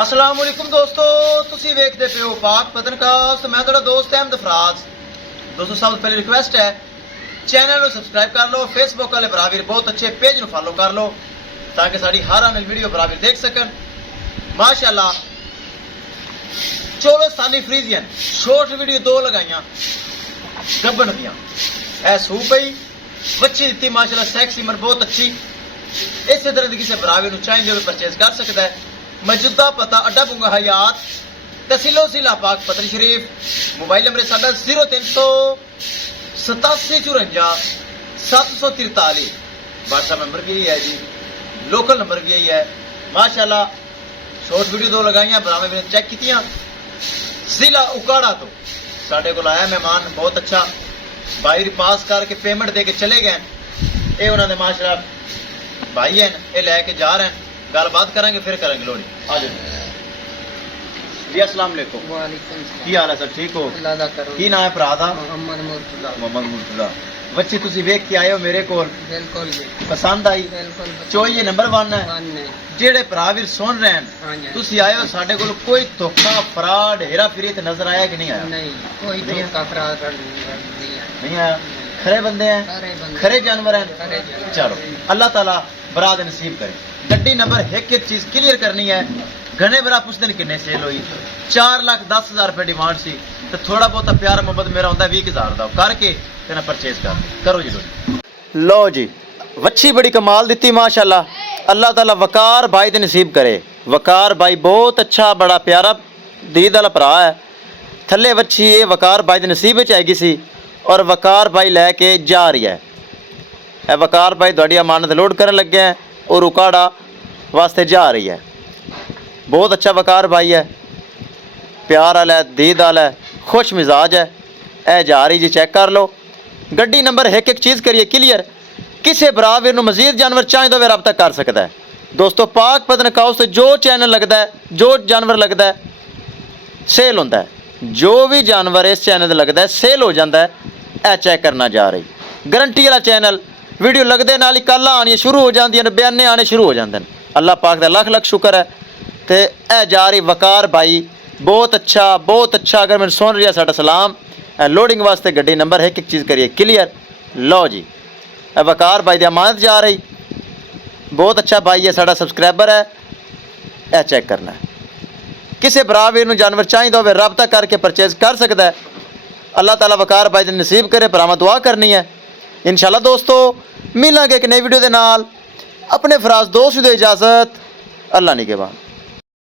अस्सलाम वालेकुम दोस्तों, तुसी वेखदे पे हो पाक पतनकास्ट। मैं तेरा दोस्त अहमद फराज। दोस्तों सब तो पहले रिक्वेस्ट है चैनल को सब्सक्राइब कर लो, फेसबुक वाले बराबर बहुत अच्छे पेज को फॉलो कर लो ताकि साड़ी हर आने वीडियो बराबर देख सकन। माशाल्लाह चोलोस्तानी फ्रीजियन शॉर्ट वीडियो 2 लगाइया गब्बन दियां ऐ सूप पई बच्ची दी माशाल्लाह सेक्सी मन बहुत अच्छी। इस तरह की किसी बराबर चाहिए भी परचेज कर सकता है। मौजूदा पता अड्डा बुंगा हयात तहसीलो जिला पाक पतन शरीफ। मोबाइल नंबर साडा 038754 व्हाट्सएप नंबर भी यही है जी, लोकल नंबर भी यही है। माशाल्लाह शॉर्ट वीडियो 2 लगाइया बराबर मैंने चेक कीतियां। जिला उकाड़ा तो साडे को आया मेहमान बहुत अच्छा भाई पास करके पेमेंट दे के चले गए। ये उन्होंने माशाल्लाह भाई हैं ये लैके जा रहे हैं। गलबात करेंगे फिर करेंगे लोड़ी। आ जाओ जी। अस्सलाम वालेकुम। वालेकुम सलाम। की हाल है सर? ठीक हो? अल्लाह दा करो। की नाम है भरा दा? मोहम्मद मुर्तजा। मोहम्मद मुर्तजा। बच्ची तुसी वेख के आए हो मेरे कोल, बिल्कुल जी, पसंद आई? बिल्कुल चोई ये नंबर 1 है। मानने जेड़े भरा वीर सुन रहे हैं हाँ जी, तुसी आए हो साडे कोल, कोई धोखा फ्रॉड हेरा फेरी ते नजर आया कि नहीं आया? नहीं कोई नहीं है? धोखा फराड नहीं है। नहीं आया। खरे बंदे हैं, सारे बंदे खरे जानवर हैं। खरे जानवर। चलो अल्लाह ताला बराद नसीब करे। गड्डी नंबर एक एक चीज क्लियर करनी है। घने बरा पुछते ने किन्ने सेल हुई, 4,10,000 रुपए डिमांड सी तो थोड़ा बहुत प्यार मोहब्बत मेरा होंदा 20,000 दा करके तेना परचेज कर करो जी। लो जी वच्छी बड़ी कमाल दिती माशाल्लाह। अल्लाह ताला वकार भाई दे नसीब करे। वकार भाई बहुत अच्छा बड़ा प्यारा दीद वाला भरा है। थल्ले वच्छी ये वकार भाई दे नसीब च आएगी सी और वकार भाई लैके जा रही है। वकार भाई थोड़ी अमानत लोड करन लगे हैं और उकाड़ा वास्ते जा रही है। बहुत अच्छा वकार भाई है, प्यार वाला है, दीद वाला है, खुश मिजाज है। ए जा रही जी, चेक कर लो। गड्डी नंबर एक एक चीज़ करिए क्लियर। किसी बराबर नूं मजीद जानवर चाहे तो वे रब्ता कर सकता है। दोस्तों पाक पतनकास्ट से जो चैनल लगता है, जो जानवर लगता है सेल होता है। जो भी जानवर इस चैनल लगता है सेल हो जाता है। ए चेक करना जा रही गारंटी वाला चैनल। वीडियो लगते नाल ही कल आनी शुरू हो जाती हैं, बयाने आने शुरू हो जाते हैं। अल्लाह पाक का लख लख शुक्र है। तो ए जा रही वकार भाई बहुत अच्छा बहुत अच्छा। अगर मैंने सुन रही है साडा सलाम। लोडिंग वास्ते गड्डी नंबर एक एक चीज़ करिए क्लियर। लो जी वकार भाई दी अमानत जा रही। बहुत अच्छा भाई है, साडा सब्सक्राइबर है। ए चेक करना है। किसी बराबर नूं जानवर चाहिए हो रब्ता करके परचेज कर सकता है। अल्लाह ताला वकार भाई दे नसीब करे। परामा दुआ करनी है इंशाल्लाह। दोस्तों मिलांगे एक नई वीडियो के नाल। अपने फराज दोस्त दे इजाज़त। अल्लाह निगहबान।